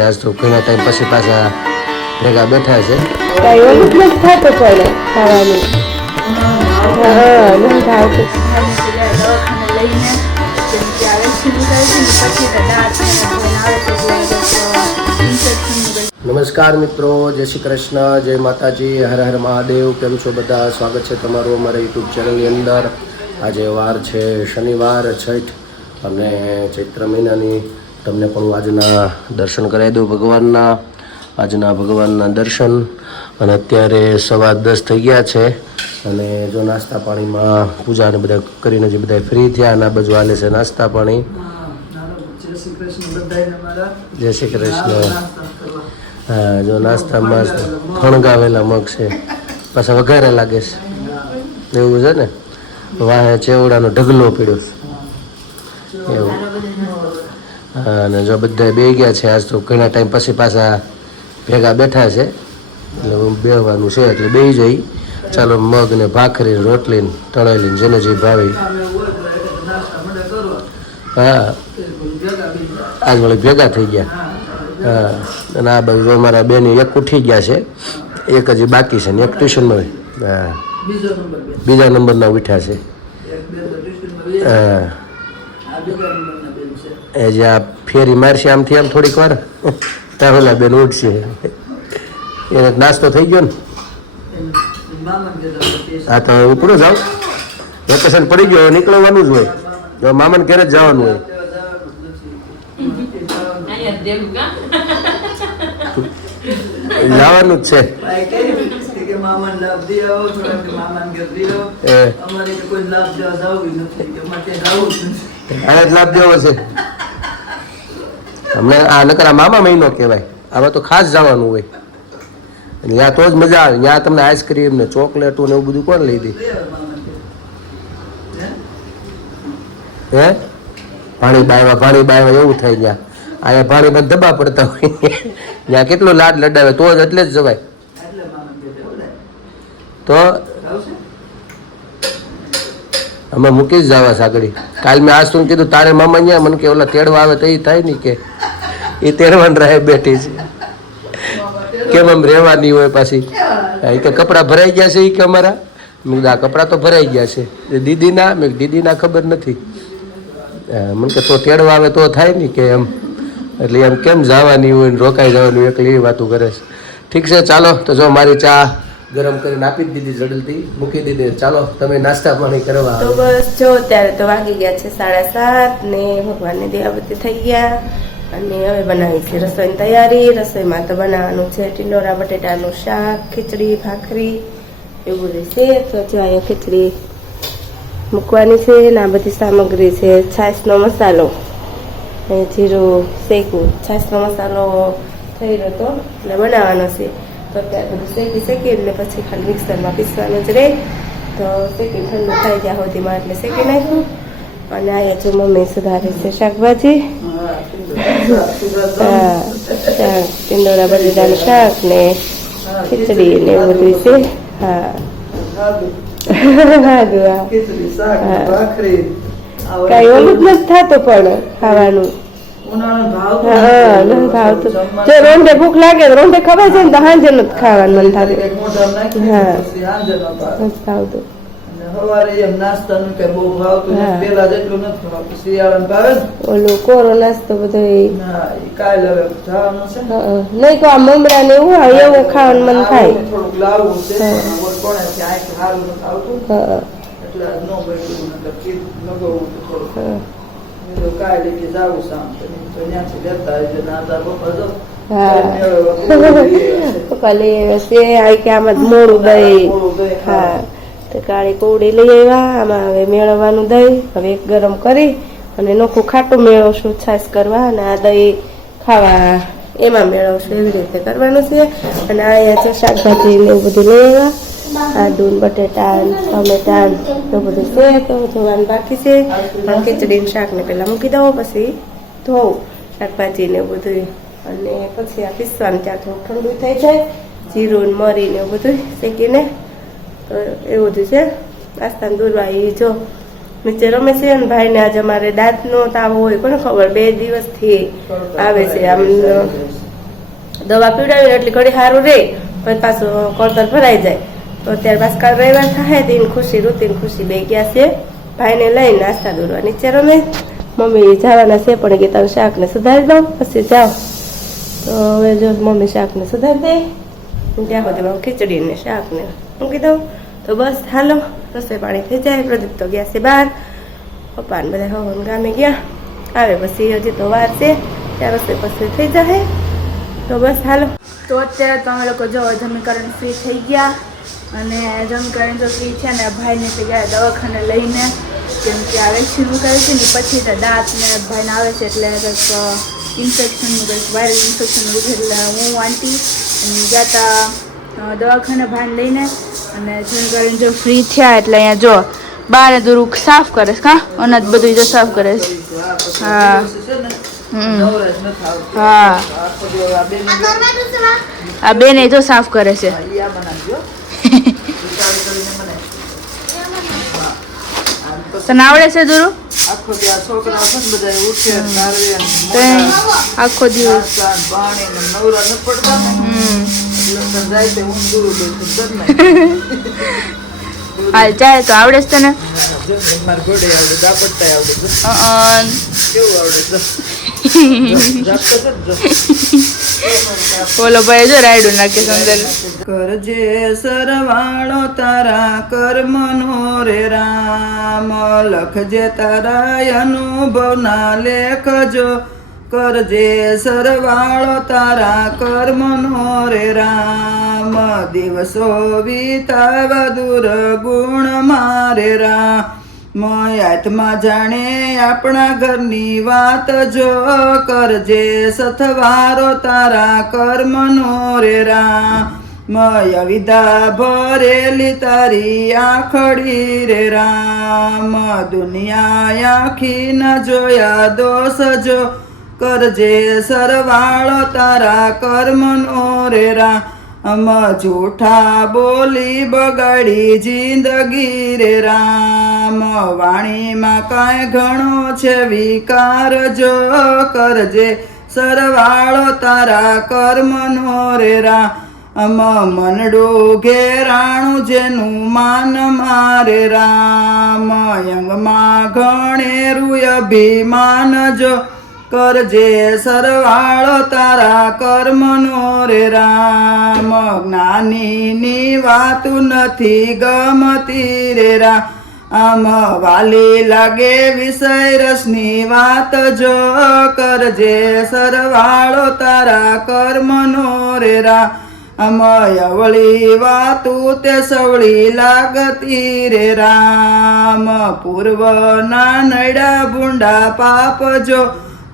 આજ તો ઘણા ટાઈમ પછી પાછા ભેગા બેઠા છે. નમસ્કાર મિત્રો જય શ્રી કૃષ્ણ જય માતાજી હર હર મહાદેવ. કેમ છો બધા? સ્વાગત છે તમારું અમારા યુટ્યુબ ચેનલની અંદર. આજે વાર છે શનિવાર છઠ અને ચૈત્ર મહિનાની તમને પણ હું આજના દર્શન કરાવી દઉં ભગવાનના, આજના ભગવાનના દર્શન. અને અત્યારે સવા દસ થઈ ગયા છે અને જો નાસ્તા પાણીમાં પૂજા ને બધા કરીને જે બધા ફ્રી થયા અને બાજુ હાલે છે નાસ્તા પાણી. જય શ્રી કૃષ્ણ. હા, જો નાસ્તામાં ફણગાવેલા મગ છે. પાછા વઘારે લાગે છે. એવું છે ને? વાહે ચેવડાનો ઢગલો પીડ્યો એવું. અને જો બધા બે ગયા છે, આજ તો ઘણા ટાઈમ પછી પાછા ભેગા બેઠા છે. એટલે બેહવાનું છે, એટલે બે જઈ. ચાલો મગ ને ભાખરી રોટલી તળેલી જેને જે ભાવે. હા. આજ વળી ભેગા થઈ ગયા. હા. અને આ બાજુ અમારા બેન એક ઉઠી ગયા છે. એક હજી બાકી છે ને, એક ટ્યુશનમાં હા. બીજા નંબરના ઉઠ્યા છે. હા. એ જે આ ફેરી મારશે આમથી આમ થોડીક વાર? ત્યાં ઓલા બેન ઉઠશે એને નાસ્તો થઈ ગયો ને? હા તો ઉપડો જાઓ વેકેશન પડી ગયો નીકળવાનું જ હોય. તો મામાને ઘરે જ જવાનું હોય. લાવવાનું જ છે. લાભ દેવો છે. હમણાં આ, નકર મામા મહિનો કહેવાય. આમાં તો ખાસ જવાનું હોય. ત્યાં તો જ મજા આવે. ત્યાં તમને આઈસ્ક્રીમ ને ચોકલેટો ને એવું બધું કોણ લઈ દે. હે? પાણી બાયવા પાણી બાયવા એવું થાય ત્યાં. અહીંયા પાણીમાં દબા પડતા હોય. ત્યાં કેટલો લાડ લડાવે, તો જ એટલે જ જવાય. તો અમે મૂકી જ જવા સાગડી. કાલ મેં આ તું કીધું, તારે મામા અહીંયા મને કે ઓલા તેડવા આવે તો એ થાય નહીં કે. એ તેડવાન રહે બેઠી છે. કેમ આમ રહેવાની હોય પાછી? એ કે કપડાં ભરાઈ ગયા છે એ કે અમારા? મેં કીધું, આ કપડાં તો ભરાઈ ગયા છે. દીદીના? મેં દીદીના ખબર નથી. મને કે, તો તેડવા આવે તો થાય નહીં કે એમ. એટલે એમ કેમ જવાની હોય ને રોકાઈ જવાનું, એકલી એ વાતું કરે છે. ઠીક છે, ચાલો, તો જો મારી ચા ગરમ કરીને આપી દીધી જડલથી. મૂકી દીધી. ચાલો તમે નાસ્તા પાણી કરવા તો બસ જો અત્યારે તો વાગી ગયા છે સાડા સાત ને ભગવાનની દેવાબતી થઈ ગયા. અને હવે બનાવી છે રસોઈની તૈયારી. રસોઈમાં તો બનાવવાનું છે ટિંડોરા બટેટાનું શાક ખીચડી ભાખરી એવું છે. તો જો અહીંયા ખીચડી મૂકવાની છે ને આ બધી સામગ્રી છે. છાશનો મસાલો જીરું શેકું છાશનો મસાલો થઈ રહ્યો તો એટલે બનાવવાનો છે. તો અત્યારે બધું શેકી શેકી એટલે પછી ખાલી મિક્સરમાં પીસવાનું જ રહે તો શેકી ઠંડુ થાય ત્યાં સુધીમાં એટલે શેકી નાખ્યું. અને અહીંયા જો મમ્મી સુધારે છે શાકભાજી. ટીંડોરા બટેટાનું શાક ને ખીચડી ને એવું બધું છે. હા. કઈ ઓલું જ નથી થતું પણ ખાવાનું. હા નથી ભાવતું જો રોંઢે ભૂખ લાગે તો રોંઢે ખવાય છે ને તો સાંજે નથી ખાવાનું મન થતું હા. નથી ભાવતું ઓલું કોરો નાસ્તો બધો નહીં તો આ મમરા ને એવું હોય એવું ખાવાનું મન થાય. હા. પણ હવે કોણે છે આંખ સારું નથી આવતું હા, એટલે આજ ન બન્યું નકર કીધું લગાવવું હતું થોડુંક. હા. મેં તો કાલે કે જાવું કાળી કોવડી લઈ આવ્યા આમાં હવે મેળવવાનું દહીં હવે ગરમ કરી અને નોખું ખાટું મેળવશું છાશ કરવા અને આ દહીં ખાવા એમાં મેળવશું એવી રીતે કરવાનું છે અને અહીંયા છે શાકભાજી ને એવું બધું લઈ આવ્યા આદુ બટેટા, ટમેટા એવું બધું છે. તો ધોવાનું બાકી છે. ખીચડીને શાકને પહેલાં મૂકી દઉં, પછી ધોઉં શાકભાજીને બધું અને પછી આ પીસવાનું, ત્યાં થોડું ઠંડુ થઈ જાય. જીરું ને મરી ને એવું બધું શેકીને. તો એવું બધું છે. આસ્થાન દૂરવા એ જો નીચે રમે છે અને ભાઈને આજે અમારે દાંતનો તાવ હોય કોને ખબર? બે દિવસથી આવે છે. આમ દવા પીવડાવી એટલે ઘડી સારું રહે પછી પાછું કોળતર ભરાઈ જાય. તો અત્યારે બાદ કાલ રવિવાર થાય તો ખુશી રૂતિન ખુશી બે ગયા છે. ભાઈને લઈને નાસ્તા દોરવા નીચે રમે. મમ્મી જવાના છે, પણ તારું શાકને સુધારી દઉં. પછી જાઓ. તો હવે જો મમ્મી શાકને સુધારી દે. ત્યાં સુધી હું ખીચડી ને શાક ને મૂકી દઉં. તો બસ, હાલો. રસોઈ પાણી થઈ જાય. પ્રદીપ તો ગયા છે બહાર. પપ્પા ને બધા હવન ગામે ગયા. આવે પછી હજી તો વાર છે. ત્યાં રસોઈ પછી થઈ જાય તો બસ, હાલો. તો અત્યારે તો અમે લોકો જો જમીકરણ ફ્રી થઈ ગયા. અને જમીકરણ જો ફ્રી છે ને ભાઈને ત્યાં દવાખાને લઈને કેમ કે આ વેક્સિન મુકાવી છે ને પછી તો દાંત ને ભાઈને આવે છે એટલે કંઈક ઇન્ફેક્શનનું કંઈક વાયરલ ઇન્ફેક્શન લીધે એટલે હું આંટી અને ગયા તા દવાખાને ભાઈને લઈને અને જમીકરણ જો ફ્રી થયા એટલે અહીંયા જો બારે દૂર સાફ કરે હા? કા અનાજ બધું જો સાફ કરે હા. હા. આ બેને જો સાફ કરે છે. તને આવડે છે દુરુ? આખો દી છોકરા છે ને બધા ઉઠે તારે ને આખો દિવસ. પાણી ને નવરા નથી પડતા. હમ. એટલે જાય તે હું દૂર હાલ ચાલે તો આવડે છે તને? માર આવડે દાપડતા આવડે. અ, કેવું આવડે. બોલો ભાઈ જો રાયડું નાખે સુંદર કરજે સરવાળો તારા કર્મનો રે રામ. લખજે તારા અનુભવના લેખજો. કરજે સરવાળો તારા કર્મનો રે રામ. દિવસો વિતાવ દુર ગુણ મારે રામ. આત્મા જાણે આપણા ઘરની વાત જો કરજે, સથવારો તારા કર્મનો રે રામ. મય વિદા ભરેલી તારી આખડી રે રામ. દુનિયા આખી ન જોયા દોષ જો કરજે, સરવાળો તારા કર્મનો રે રામ. અમ જૂઠા બોલી બગાડી જિંદગી રે રામ. વાણીમાં કાંઈ ઘણો છે વિકાર જો કરજે, સરવાળો તારા કર્મનો રે રામ મનડું ઘેરાણું જેનું માન મારે રામ. યંગમાં ઘણેરું અભિમાન જો કરજે, સરવાળો તારા કર્મનો રે રામ. જ્ઞાનીની વાતું નથી ગમતી રે રામ. આમ વાલી લાગે વિષય રસની વાત જો કરજે સરવાળો તારા કર્મનો રે રામ અમયવળી વાતું તે સવળી લાગતી રે રામ પૂર્વના નડા ભૂંડા પાપ જો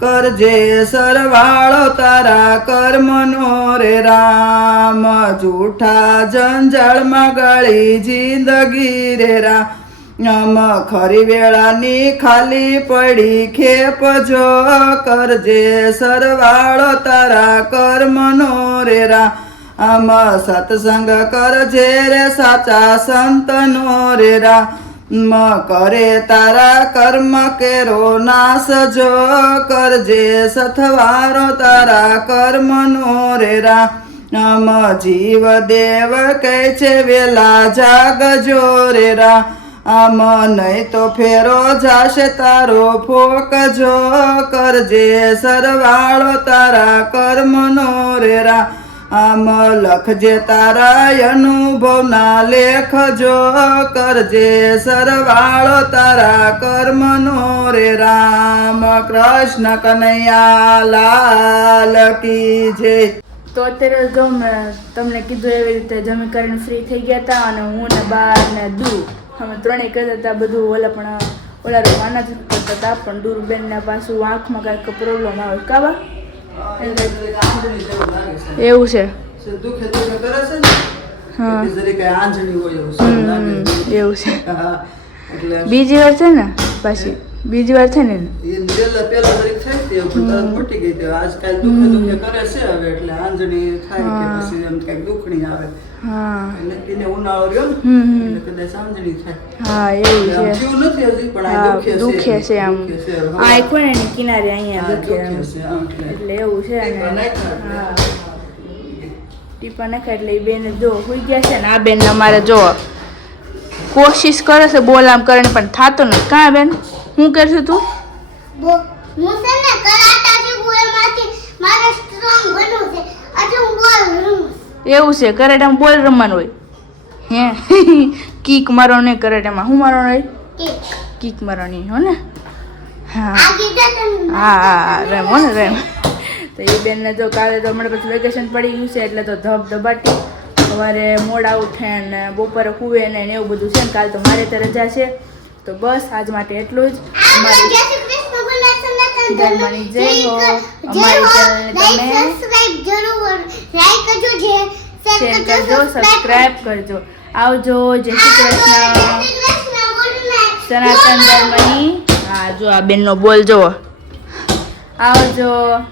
કરજે સરવાળો તારા કર્મનો રે રામ જૂઠા જંજાળમાં ગળી જિંદગી રે રામ ખરી વેળાની ખાલી પડી ખેપ જો કરજે સરવાળો તારા કર્મનો રેરા. આમાં સત્સંગ કરજે રે સાચા સંતનો રેરા. મ કરે તારા કર્મ કેરો નાશ જો કરજે સથવારો તારા કર્મનો રેરા. રામ જીવ દેવ કહે છે વેલા જાગજો રે રામ નહીં તો ફેરો જાશે તારો ફોકજો કરજે સરવાળો તારા કર્મનો રે રામ આમ લખજે તારા અનુભવના લેખજો કરજે સરવાળો તારા કર્મનો રે રામ કૃષ્ણ કનૈયા લાલ કી જય. તો અત્યારે જો તમને કીધું એવી રીતે જમી કરીને ફ્રી થઈ ગયા હતા અને હું ને બાર ને દુ અમે ત્રણેય કરતા હતા બધું ઓલા પણ ઓલા રોવાના જ કરતા હતા પણ દૂરબેનના પાછું આંખમાં કાંઈક પ્રોબ્લેમ આવે કાબા? એવું છે. એવું છે એવું છે. એટલે બીજી વાર છે ને પાછી. બીજી વાર છે ને આજકાલ દુખે દુખે કરે છે હવે એટલે આંજણી થાય કે પછી એમ કંઈક દુખણી આવે. હા. એને ઉનાળો રહ્યો ને હમ, હમ. એટલે કદાચ આંજણી થાય. હા એવું છે. નથી હજી પણ આ હા દુખે છે. આમ. આ એક હોય એની કિનારે અહીંયા દુખે એટલે. એવું છે અને હા. ટીપા નાખે એટલે એ બેન જો હોઈ ગયા છે ને આ બેન અમારે જો કોશિશ કરે છે બોલ આમ કરીને પણ થતો નથી. કાં બેન? શું કરશું તું? હું છે ને કરાટા શીખું એમાંથી મારે સ્ટ્રોંગ બનવું છે. એટલે હું બોલ રમું એવું છે કરેટામાં બોલ રમવાનું હોય. હે? કીક મારો નહીં કરેટામાં શું મારવાનું હોય? કીક. મારવાની હો ને? હા. હા રેમ હો ને રેમ. તો એ બેનને તો કાલે તો હમણાં પછી વેકેશન પડી ગયું છે એટલે તો ધબ ધબાટી. સવારે મોડા ઉઠે ને બપોરે કુવે ને ને એવું બધું છે ને કાલે તો મારે તો રજા છે. તો બસ આજ માટે એટલું જ. અમારી જય શ્રી કૃષ્ણ બોલા સનાતન ધર્મની જય હો. અમારી ચેનલને તમે લાઈક જરૂર. લાઈક કરજો જે શેર કરજો સબસ્ક્રાઇબ કરજો. આવજો જય શ્રી કૃષ્ણ. સનાતન ધર્મની. હા જો આ બેનનો બોલ જો આવજો.